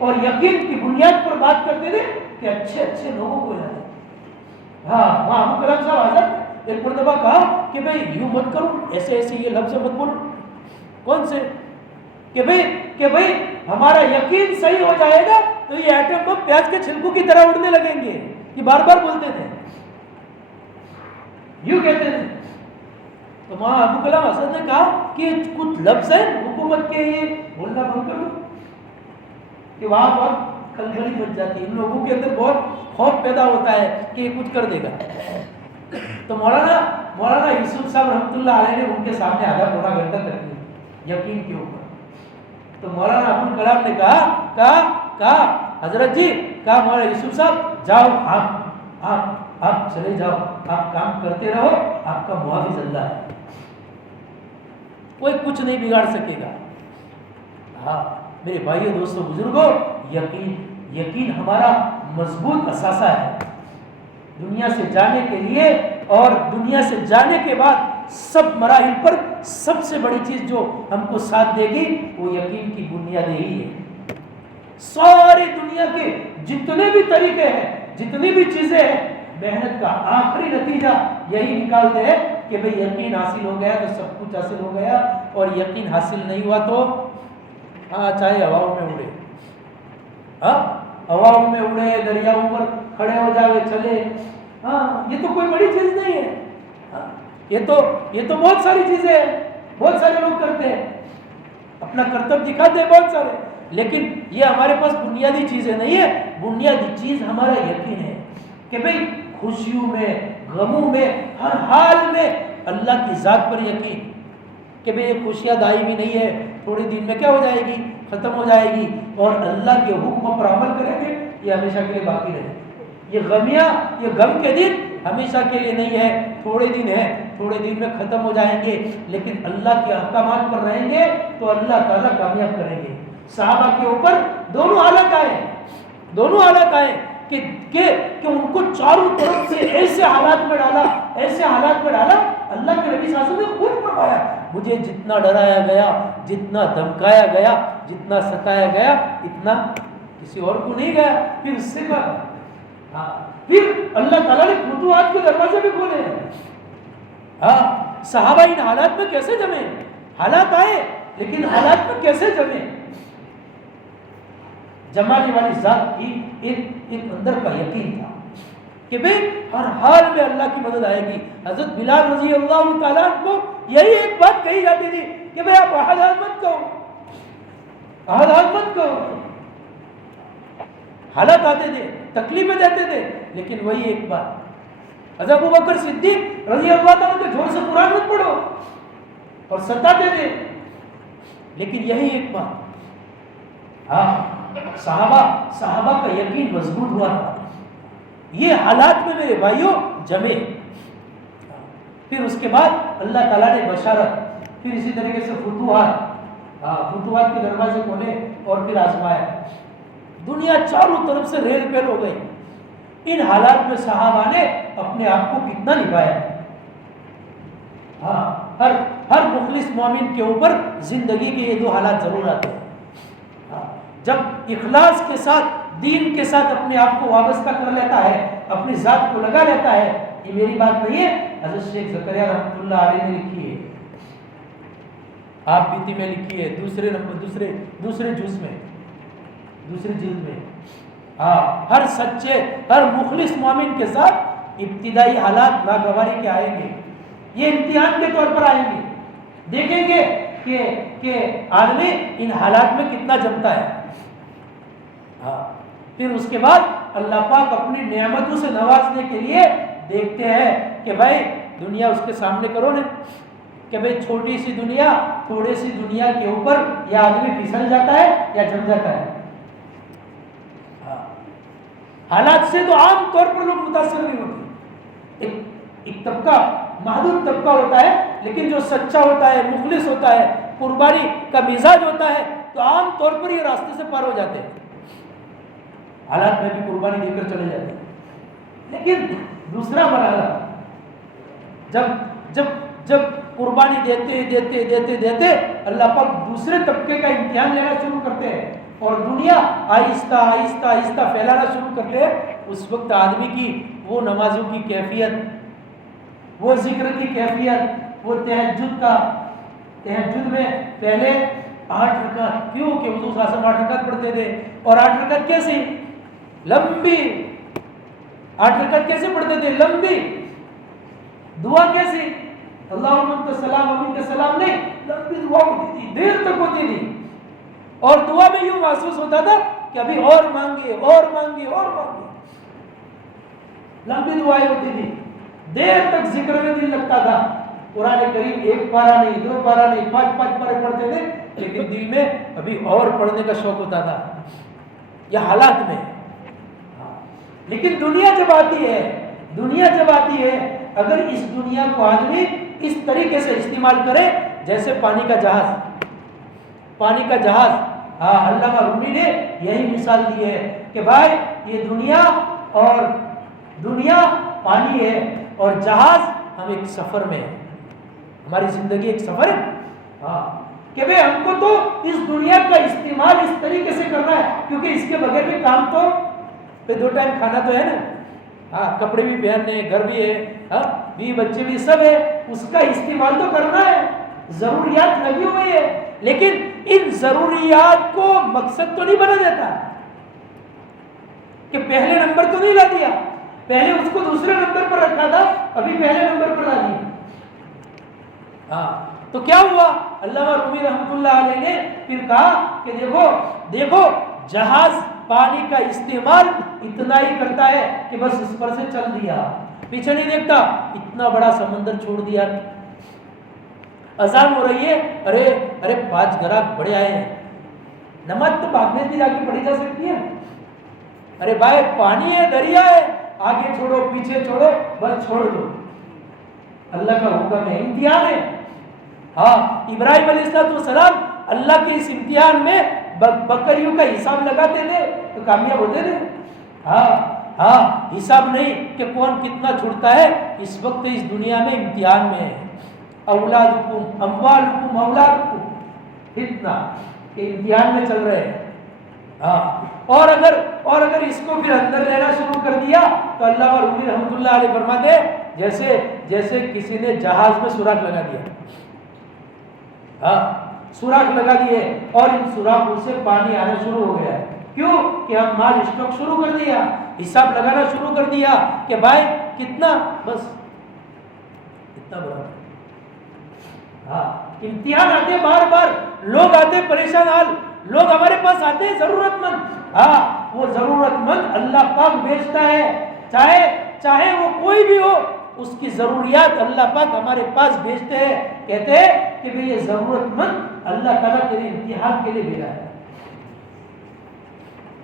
اور یقین کی بنیاد پر بات کرتے تھے کہ اچھے لوگوں کو یاد ہے. ہاں, وہاں ابو کلام صاحب حضرت ایک مرتبہ کہا کہ بھائی یوں مت کرو, ایسے یہ لفظ مت بولو. کون سے؟ کہ بھائی ہمارا یقین صحیح ہو جائے گا تو یہ ایٹم بم پیاز کے چھلکوں کی طرح اڑنے لگیں گے. یہ بار بار بولتے تھے, یوں کہتے تھے. تو وہاں ابو کلام آزاد نے کہا کہ کچھ لفظ ہیں حکومت کے, یہ بولنا بند کر دو. کہ وہاں بہت کھلبلی بچ جاتی ہے, ان لوگوں کے اندر بہت خوف پیدا ہوتا ہے کہ یہ کچھ کر دے گا. تو مولانا یوسف صاحب رحمۃ اللہ علیہ نے ان کے سامنے آدھا پونا گھنٹہ تک یقین کے اوپر. تو مولانا ابو کلام نے کہا حضرت جی, کہا مولانا یوسف صاحب جاؤ, آپ چلے جاؤ, آپ کام کرتے رہو, آپ کا محافظ اللہ ہے, کوئی کچھ نہیں بگاڑ سکے گا. ہاں میرے بھائیو دوستو بزرگوں, یقین ہمارا مضبوط اثاثہ ہے دنیا سے جانے کے لیے. اور دنیا سے جانے کے بعد سب مراحل پر سب سے بڑی چیز جو ہم کو ساتھ دے گی وہ یقین کی بنیاد ہی ہے. ساری دنیا کے جتنے بھی طریقے ہیں, جتنی بھی چیزیں ہیں, محنت کا آخری نتیجہ یہی نکالتے ہیں کہ بھئی یقین حاصل ہو گیا تو سب کچھ حاصل ہو گیا, اور یقین حاصل نہیں ہوا تو چاہے ہواؤں میں اڑے, ہواؤں میں اڑے, دریاؤں پر کھڑے ہو جاوے, چلے, یہ تو کوئی بڑی چیز نہیں ہے. یہ تو بہت ساری چیزیں ہیں, بہت سارے لوگ کرتے ہیں, اپنا کرتب دکھاتے ہیں بہت سارے, لیکن یہ ہمارے پاس بنیادی چیزیں نہیں ہے. بنیادی چیز ہمارا یقین ہے کہ بھئی خوشیوں میں, غموں میں, ہر حال میں اللہ کی ذات پر یقین کہ بھئی یہ خوشیاں دائمی نہیں ہے, تھوڑی دن میں کیا ہو جائے گی, ختم ہو جائے گی, اور اللہ کے حکم پر عمل کریں گے یہ ہمیشہ کے لیے باقی رہے. یہ غم کے دن ہمیشہ کے لیے نہیں ہے, تھوڑے دن ہے, تھوڑے دن میں ختم ہو جائیں گے, لیکن اللہ کے احکامات پر رہیں گے تو اللہ تعالیٰ کامیاب کریں گے. صحابہ کے اوپر دونوں حالات آئے کہ ان کو چاروں طرف سے ایسے حالات میں ڈالا, اللہ کے نبی صلی اللہ علیہ وسلم نے خود فرمایا مجھے جتنا ڈرایا گیا, جتنا دھمکایا گیا, جتنا ستایا گیا, اتنا کسی اور کو نہیں گیا. پھر اس سے کہا, پھر اللہ تعالیٰ نے فتوحات کے دروازے بھی کھولے. صحابہ ان حالات میں کیسے جمے, حالات آئے لیکن حالات میں کیسے جمے. جمانے والی ذات ایک اندر کا یقین تھا کہ بھئی ہر حال میں اللہ کی مدد آئے گی. حضرت بلال رضی اللہ تعالیٰ کو یہی ایک بات کہی جاتی تھی کہ بھئی آپ احد مت کہو. حالات آتے تھے, تکلیفیں دیتے تھے, لیکن وہی ایک بات. حضرت ابوبکر صدیق رضی اللہ تعالیٰ کے جھوڑ سے قرآن مت پڑھو, اور ستاتے تھے, لیکن یہی ایک بات. صحابہ کا یقین مضبوط ہوا تھا. یہ حالات میں میرے بھائیوں جمے. پھر اس کے بعد اللہ تعالیٰ نے بشارت, پھر اسی طریقے سے فتوحات کے دروازے کھولے اور پھر آزمایا. دنیا چاروں طرف سے ریل پیل ہو گئی. ان حالات میں صحابہ نے اپنے آپ کو کتنا نبھایا. ہر مخلص مومن کے اوپر زندگی کے یہ دو حالات ضرور آتے ہیں. جب اخلاص کے ساتھ, دین کے ساتھ اپنے آپ کو وابستہ کر لیتا ہے, اپنی ذات کو لگا لیتا ہے. یہ میری بات نہیں ہے, حضرت شیخ زکریا رحمۃ اللہ علیہ نے لکھی ہے, آپ بیتی میں لکھی ہے, دوسرے جز میں, دوسری جلد میں. ہر سچے, ہر مخلص مومن کے ساتھ ابتدائی حالات ناگواری کے آئیں گے. یہ امتحان کے طور پر آئیں گے. دیکھیں گے کہ آدمی ان حالات میں کتنا جمتا ہے. پھر اس کے بعد اللہ پاک اپنی نعمتوں سے نوازنے کے لیے دیکھتے ہیں کہ بھائی دنیا اس کے سامنے کرو نا, کہ بھئی چھوٹی سی دنیا، تھوڑی سی دنیا کے اوپر یہ آدمی پھسل جاتا ہے یا جم جاتا ہے؟ حالات سے تو عام طور پر لوگ متاثر نہیں ہوتے. ایک طبقہ، محدود طبقہ ہوتا ہے، لیکن جو سچا ہوتا ہے، مخلص ہوتا ہے، قربانی کا مزاج ہوتا ہے، تو عام طور پر یہ راستے سے پار ہو جاتے ہیں، حالات میں بھی قربانی دے کر چلے جاتے ہیں. لیکن دوسرا مرحلہ، جب قربانی دیتے اللہ پاک دوسرے طبقے کا امتحان لینا شروع کرتے ہیں اور دنیا آہستہ آہستہ پھیلانا شروع کرتے ہیں، اس وقت آدمی کی وہ نمازوں کی کیفیت، وہ ذکر کی کیفیت، وہ تہجد میں پہلے 8 رکعت، کیوں کہ حضور صلی اللہ علیہ وسلم 8 رکعت پڑھتے تھے، اور 8 رکعت کیسی لمبی، 8 رکعت کیسے پڑھتے تھے؟ لمبی. دعا کیسی؟ اللہم انت السلام و منک السلام، نہیں، لمبی دعا ہوتی تھی، دیر تک ہوتی تھی، اور دعا میں یوں محسوس ہوتا تھا کہ ابھی اور مانگے، لمبی دعائیں ہوتی تھی، دیر تک ذکر میں دل لگتا تھا. قرآن کریم 1 پارہ نہیں، 2 پارہ نہیں، 5 پارے پڑھتے تھے، لیکن دل میں ابھی اور پڑھنے کا شوق ہوتا تھا. یہ حالات میں. لیکن دنیا جب آتی ہے، اگر اس دنیا کو آدمی اس طریقے سے استعمال کرے جیسے پانی کا جہاز، علامہ رومی نے یہی مثال دی ہے کہ بھائی یہ دنیا پانی ہے اور جہاز، ہم ایک سفر میں ہیں، ہماری زندگی ایک سفر ہے، کہ بھئی ہم کو تو اس دنیا کا استعمال اس طریقے سے کرنا ہے، کیونکہ اس کے بغیر بھی کام تو 2 ٹائم کھانا تو ہے نا، کپڑے بھی پہننے، گھر بھی ہے، بیوی بچے بھی سب ہے، اس کا استعمال تو کرنا ہے، ضروریات لگی ہوئی ہے. لیکن ان ضروریات کو مقصد تو نہیں بنا دیتا کہ پہلے نمبر تو نہیں لا دیا، پہلے اس کو دوسرے نمبر پر رکھا تھا، ابھی پہلے نمبر پر لا دیا. تو کیا ہوا؟ علامہ رومی رحمۃ اللہ علیہ نے پھر کہا کہ دیکھو جہاز پانی کا استعمال اتنا ہی کرتا ہے کہ بس اس پر سے چل دیا، پیچھے نہیں دیکھتا. اتنا بڑا سمندر چھوڑ دیا، اذان ہو رہی ہے، ارے 5 گراہک بڑے آئے ہیں، نماز تو بعد میں بھی جا کے پڑھی جا سکتی ہے. ارے بھائی پانی ہے، دریا ہے، آگے چھوڑو پیچھے چھوڑو، بس چھوڑ دو، اللہ کا حکم ہے، امتحان ہے. ابراہیم علیہ السلام اللہ کے اس امتحان میں بکریوں کا حساب لگاتے تھے تو کامیاب ہوتے تھے. حساب نہیں کہ کون کتنا چھوڑتا ہے، اس وقت اس دنیا میں امتحان میں ہے. اولادکم اموالکم اولادکم، اتنا کہ امتحان میں چل رہے ہیں. اور اگر اس کو پھر اندر لینا شروع کر دیا تو علامہ رومی رحمۃ اللہ علیہ فرماتے جیسے کسی نے جہاز میں سوراخ لگا دیا، سوراخ لگا دیے اور ان سوراخوں سے پانی آنا شروع ہو گیا. کیوں کہ ہم مال اسٹاک شروع کر دیا، حساب لگانا شروع کر دیا کہ بھائی کتنا، بس اتنا بڑا. امتحان آتے بار، لوگ آتے پریشان حال، لوگ ہمارے پاس آتے ضرورت مند. وہ ضرورت مند اللہ پاک بھیجتا ہے، چاہے وہ کوئی بھی ہو، اس کی ضروریات اللہ پاک ہمارے پاس بھیجتے ہیں، کہتے ہیں کہ یہ ضرورت مند اللہ تعالیٰ تیرے امتحان کے لیے بھیجا ہے.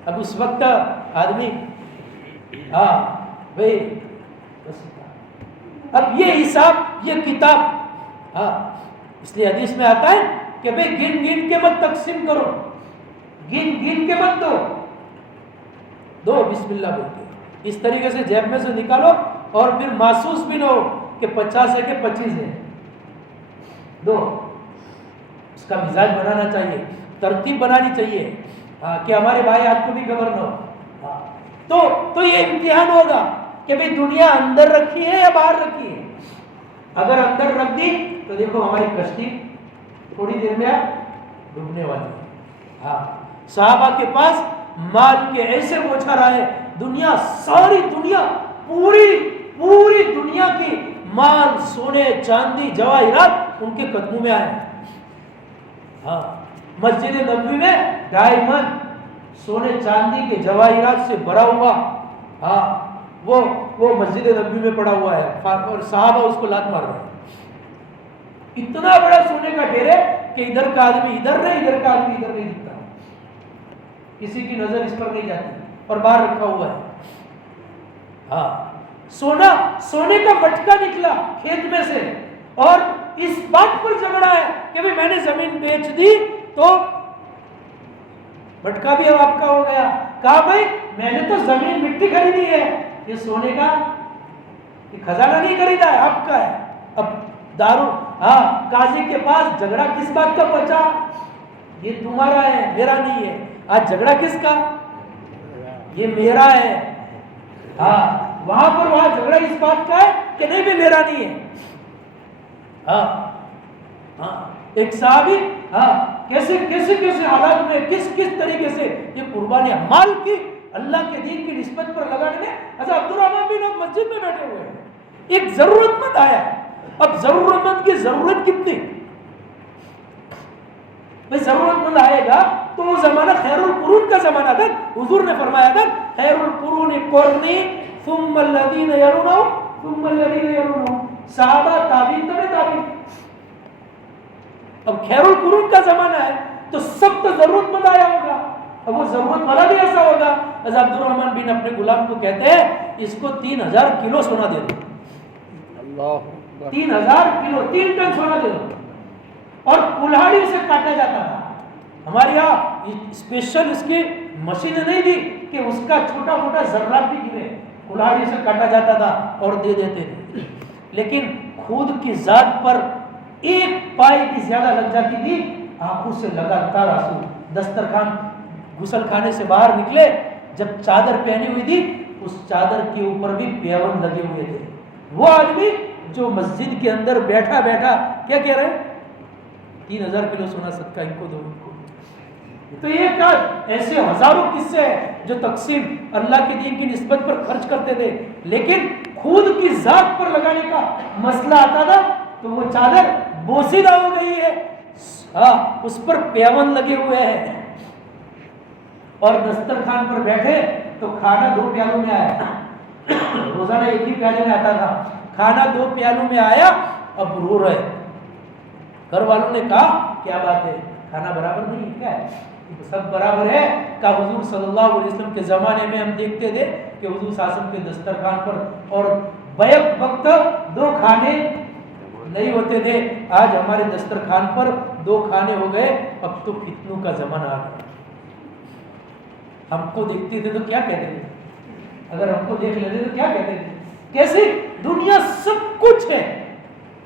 اب اس وقت آدمی اب یہ حساب، یہ کتاب، اس لیے حدیث میں آتا ہے کہ بھئی گن کے مت تقسیم کرو، گن کے مت دو بسم اللہ بول کے، اس طریقے سے جیب میں سے نکالو اور پھر محسوس بھی نہ ہو کہ 50 ہے کہ 25 ہے، دو. اس کا مزاج بنانا چاہیے، ترتیب بنانی چاہیے کہ ہمارے بھائی آپ کو بھی خبر نہ ہو. تو یہ امتحان ہوگا کہ بھئی دنیا اندر رکھی ہے یا باہر رکھی ہے. اگر اندر رکھ دی تو دیکھو ہماری کشتی تھوڑی دیر میں ڈوبنے والی ہے. صحابہ کے پاس مال کے ایسے بوچھر آئے، ساری دنیا پوری دنیا کی مال، سونے چاندی جواہرات ان کے قدموں میں آئے. مسجد نبوی میں ڈائمنڈ، سونے چاندی کے جواہرات سے بھرا ہوا وہ مسجد نبوی میں پڑا ہوا ہے، اور صحابہ اس کو لات مار رہے ہیں. اتنا بڑا سونے کا ڈھیر ہے کہ ادھر کا آدمی ادھر نہیں، ادھر کا آدمی ادھر نہیں دکھتا، کسی کی نظر اس پر نہیں جاتی، اور باہر رکھا ہوا ہے. ہاں، سونے کا مٹکا نکلا کھیت میں سے، اور اس بات پر جھگڑا ہے کہ بھئی میں نے زمین بیچ دی تو مٹکا بھی اب آپ کا ہو گیا. کہا بھائی میں نے تو زمین مٹی خریدی ہے، یہ سونے کا یہ خزانہ نہیں خریدا ہے، آپ کا ہے. اب قاضی کے پاس جھگڑا کس بات کا پہنچا؟ یہ تمہارا ہے، میرا نہیں ہے. آج جھگڑا کس کا؟ یہ میرا ہے. وہاں جھگڑا اس بات کا ہے کہ نہیں بھی میرا نہیں ہے. ایک صحابی کیسے حالات میں کس طریقے سے یہ قربانی مال کی اللہ کے دین کی نسبت پر لگانے میں. اچھا عبد الرحمن بھی لوگ مسجد میں بیٹھے ہوئے ہیں، ایک ضرورت مند آیا. اب ضرورت مند کی ضرورت کتنی؟ ضرورت مند آئے گا تو وہ زمانہ خیر القرون کا زمانہ تھا. حضور نے فرمایا تھا خیر القرون قرنی ثم الذین یلونہم ثم الذین یلونہم. صحابہ تابعین تابعین. اب خیر القرون کا زمانہ ہے تو سخت ضرورت مند آیا ہوگا. اب وہ ضرورت والا بھی ایسا ہوگا. حضرت عبد الرحمن بن اپنے غلام کو کہتے ہیں اس کو 3000 کلو سونا دے دو. اللہ 3000 کلو 3 ٹن سونا دے دو. اور کلہاڑی سے کاٹا جاتا تھا. ہمارے یہاں اسپیشل اس کی مشین نہیں تھی کہ اس کا چھوٹا موٹا ذرات بھی گرے، کلہاڑی سے کاٹا جاتا تھا اور دے دیتے تھے. لیکن خود کی ذات پر ایک پائی کی زیادہ لگ جاتی تھی، آنکھوں سے لگاتار آنسو. دسترخوان غسل خانے سے باہر نکلے، جب چادر پہنی ہوئی تھی اس چادر کے اوپر بھی پیون لگے ہوئے تھے. وہ آدمی جو مسجد کے اندر بیٹھا کیا کہہ رہے ہیں 3000 کلو سونا صدقہ ان کو دو. تو یہ ایسے ہزاروں قصے ہیں جو تقسیم اللہ کے دین کی نسبت پر خرچ کرتے تھے. لیکن خود کی ذات پر لگانے کا مسئلہ آتا تھا تو وہ چادر بوسیدہ ہو گئی ہے، اس پر پیون لگے ہوئے ہیں. اور دسترخوان پر بیٹھے تو کھانا 2 پیالوں میں آیا. روزانہ ایک ہی پیالے میں آتا تھا، کھانا 2 پیالوں میں آیا. اب رو رہے. گھر والوں نے کہا کیا بات ہے، کھانا برابر نہیں کیا ہے؟ سب برابر ہے. کہ حضور صلی اللہ علیہ وسلم کے زمانے میں ہم دیکھتے تھے کہ حضور صلی اللہ علیہ وسلم کے دسترخوان پر اور بیک وقت 2 کھانے نہیں ہوتے تھے. آج ہمارے دسترخوان پر 2 کھانے ہو گئے. اب تو فتنوں کا زمانہ آ گیا. ہم کو دیکھتے تھے تو کیا کہتے تھے؟ اگر ہم کو دیکھ لیتے تو کیا کہتے تھے؟ کیسی دنیا سب کچھ ہے،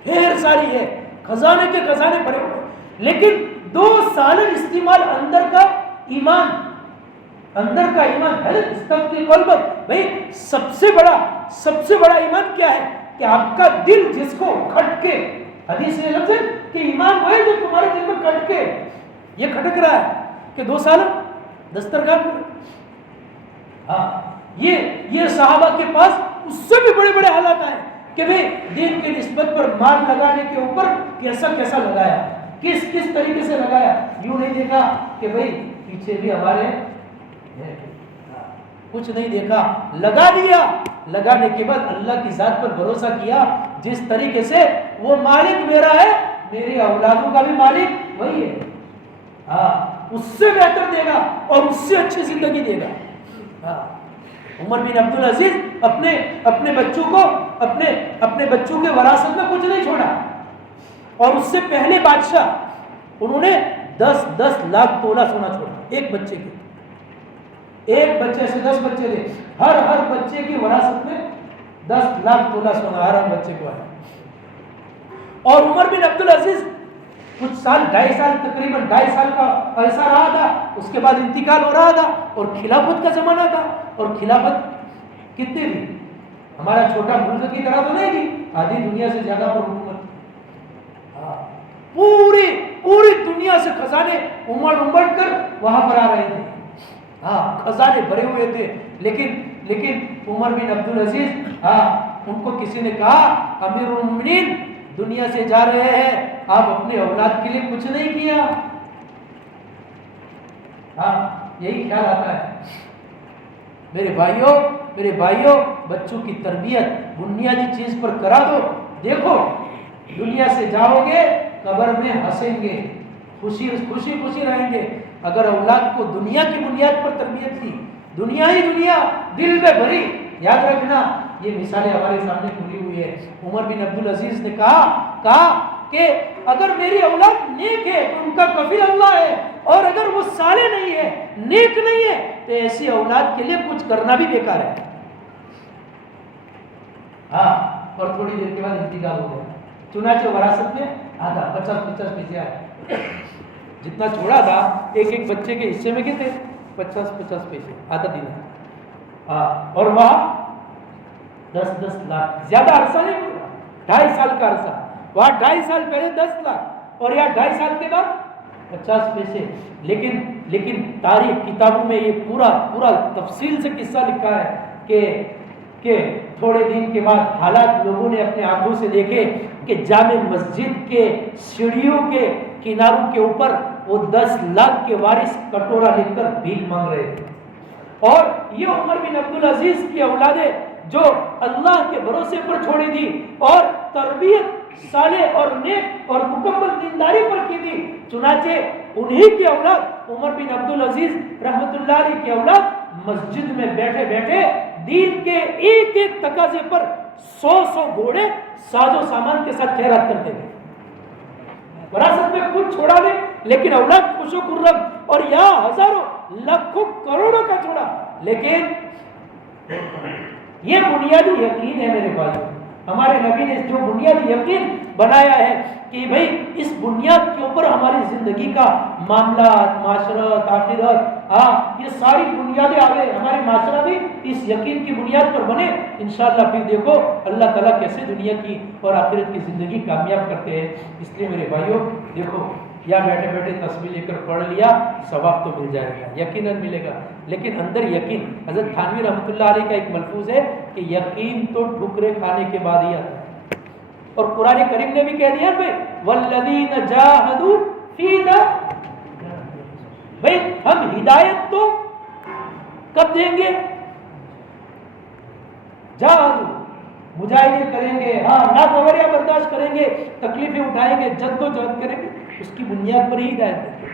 ڈھیر ساری ہے، خزانے کے خزانے بھرے ہوئے، لیکن 2 سال استعمال اندر کا ایمان ہے. استقبال قلبک بھائی سب سے بڑا ایمان کیا ہے؟ کہ آپ کا دل جس کو کھٹ کے، حدیث میں لفظ ہے کہ ایمان وہ ہے جو تمہارے دل میں کھٹ کے یہ کھٹک رہا ہے کہ 2 سال دسترخوان پر. یہ صحابہ کے پاس اس سے بھی بڑے حالات آئے کہ بھئی دین کی نسبت پر مال لگانے کے اوپر کیسا لگایا، کس طریقے سے لگایا. یوں نہیں دیکھا کہ بھئی پیچھے بھی ہمارے کچھ نہیں دیکھا، لگا دیا. لگانے کے بعد اللہ کی ذات پر بھروسہ کیا جس طریقے سے وہ مالک میرا ہے میری اولادوں کا بھی مالک وہی ہے. اس سے بہتر دے گا اور اس سے اچھی زندگی دے گا. عمر بن عبدالعزیز اپنے بچوں کے وراثت میں کچھ نہیں چھوڑا. اور اس سے پہلے بادشاہ انہوں نے 10 لاکھ تولہ سونا چھوڑا ایک بچے کے. ایک بچے سے 10 بچے تھے، ہر بچے کی وراثت میں 10 لاکھ تولہ سونا ہر بچے کو آیا. اور عمر بن عبدالعزیز کچھ سال 2.5 سال تقریباً 2.5 سال کا ایسا رہا تھا. اس کے بعد انتقال ہو رہا تھا اور خلافت کا زمانہ تھا. اور خلافت کتنی تھی؟ ہمارا چھوٹا ملک کی طرح تو نہیں تھی، آدھی دنیا سے زیادہ پر حکومت. پوری دنیا سے خزانے امڑ کر وہاں پر آ رہے تھے. خزانے بھرے ہوئے تھے. لیکن عمر بن عبدالعزیز ان کو کسی نے کہا امیر المومنین دنیا سے جا رہے ہیں، آپ اپنے اولاد کے لیے کچھ نہیں کیا. یہی خیال آتا ہے. میرے بھائیوں بچوں کی تربیت بنیادی چیز پر کرا دو. دیکھو دنیا سے جاؤ گے قبر میں ہنسیں گے، خوشی خوشی رہیں گے۔ اگر اولاد کو دنیا کی بنیاد پر تربیت کی، دنیا ہی دنیا دل میں بھری، یاد رکھنا یہ مثالیں ہمارے سامنے کھلی ہوئی ہے۔ عمر بن عبدالعزیز نے کہا کہ اگر میری اولاد نیک ہے تو ان کا کفیل اللہ ہے، اور اگر وہ صالح نہیں ہے، نیک نہیں ہے، تو ایسی اولاد کے لیے کچھ کرنا بھی بیکار ہے۔ ہاں، اور تھوڑی دیر کے بعد انتقال ہو گیا۔ چنانچہ وراثت میں آدھا 50-50 پیسے آئے، جتنا چھوڑا تھا ایک بچے کے حصے میں کتنے 50-50 پیسے، آدھا دینا۔ اور وہاں 10-10 لاکھ، زیادہ عرصہ نہیں پورا، 2.5 سال کا عرصہ، وہاں 2.5 سال پہلے 10 لاکھ اور یہاں 2.5 سال کے بعد 50 پیسے۔ لیکن تاریخ کتابوں میں یہ پورا تفصیل سے قصہ لکھا ہے کہ تھوڑے دن کے بعد حالات لوگوں نے اپنے آنکھوں سے دیکھے کہ جامع مسجد کے سیڑھیوں کے کناروں کے اوپر وہ 10 لاکھ کے وارث کٹورا لے کر بھیک مانگ رہے تھے۔ اور یہ عمر بن عبدالعزیز کی اولادیں جو اللہ کے بھروسے پر چھوڑی تھی اور تربیت صالح اور نیک اور مکمل دینداری پر کی تھی، چنانچہ انہی کی اولاد عمر بن عبدالعزیز رحمت اللہ علیہ کی اولاد مسجد میں بیٹھے بیٹھے دین کے ایک تقاضے پر 100 گھوڑے ساز و سامان کے ساتھ خیرات کرتے تھے۔ وراثت میں کچھ چھوڑا نہیں، لیکن اولاد خوش و خرم، اور یہاں ہزاروں لاکھوں کروڑوں کا چھوڑا۔ لیکن یہ بنیادی یقین ہے میرے بھائی، ہمارے نبی نے جو بنیادی یقین بنایا ہے کہ بھئی اس بنیاد کے اوپر ہماری زندگی کا معاملات، معاشرت، آخرت، یہ ساری بنیادیں آگے ہماری معاشرہ بھی اس یقین کی بنیاد پر بنے، انشاءاللہ پھر دیکھو اللہ تعالیٰ کیسے دنیا کی اور آخرت کی زندگی کامیاب کرتے ہیں۔ اس لیے میرے بھائیوں دیکھو، یا بیٹھے بیٹھے تسبیح لے کر پڑھ لیا، ثواب تو مل جائے گا، یقیناً ملے گا، لیکن اندر یقین۔ حضرت تھانوی رحمۃ اللہ علیہ کا ایک ملفوظ ہے کہ یقین تو ٹھکرے کھانے کے بعد ہی آتا ہے، اور قرآن کریم نے بھی کہہ دیا بھائی والذین جاہدوا فینا، بھائی ہم ہدایت تو کب دیں گے؟ جاہدوا، مجاہدے کریں گے، ہاں ناگواریاں برداشت کریں گے، تکلیفیں اٹھائیں گے، جد و جہد کریں گے، اس کی بنیاد پر ہی ہدایت دیں گے۔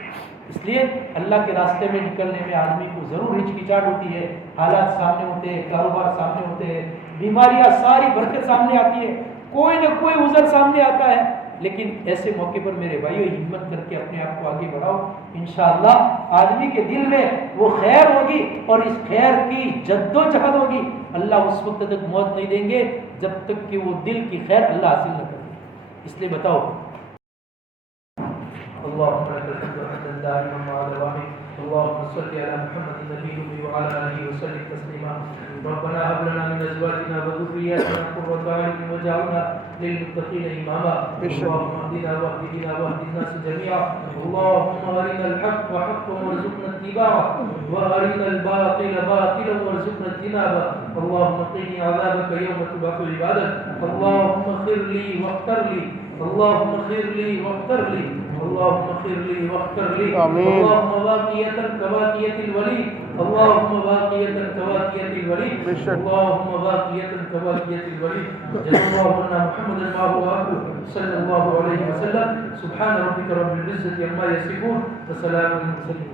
اس لیے اللہ کے راستے میں نکلنے میں آدمی کو ضرور ہچکچاہٹ ہوتی ہے، حالات سامنے ہوتے ہیں، کاروبار سامنے ہوتے ہیں، بیماریاں ساری بھر کے سامنے آتی ہے، کوئی نہ کوئی عذر سامنے آتا ہے، لیکن ایسے موقع پر میرے بھائیو ہمت کر کے اپنے آپ کو آگے بڑھاؤ، انشاءاللہ آدمی کے دل میں وہ خیر ہوگی، اور اس خیر کی جد و جہد ہوگی۔ اللہ اس وقت تک موت نہیں دیں گے جب تک کہ وہ دل کی خیر اللہ حاصل نہ کرے۔ اس لیے بتاؤ، اللهم لك الحمد حمدا دائما مع دوامه، اللهم صل على محمد النبي الأمي وعلى آله وسلم تسليما، ربنا هب لنا من أزواجنا وذرياتنا قرة أعين واجعلنا للمتقين إماما، اللهم اهدنا واهد بنا واهد الناس جميعا، اللهم أرنا الحق حقا وارزقنا اتباعه، وأرنا الباطل باطلا وارزقنا اجتنابه، اللهم قني عذابك يوم تبعث عبادك، اللهم اغفر لي واغفر لي، اللهم اغفر لي واغفر لي، اللهم اغفر لي واغفر لي، اللهم باقية كباقية الولي، اللهم باقية كباقية الولي، اللهم باقية كباقية الولي، جزا الله عنا محمدا ما هو أهله صلى الله عليه وسلم، سبحان ربك رب العزة عما يصفون وسلام على المرسلين.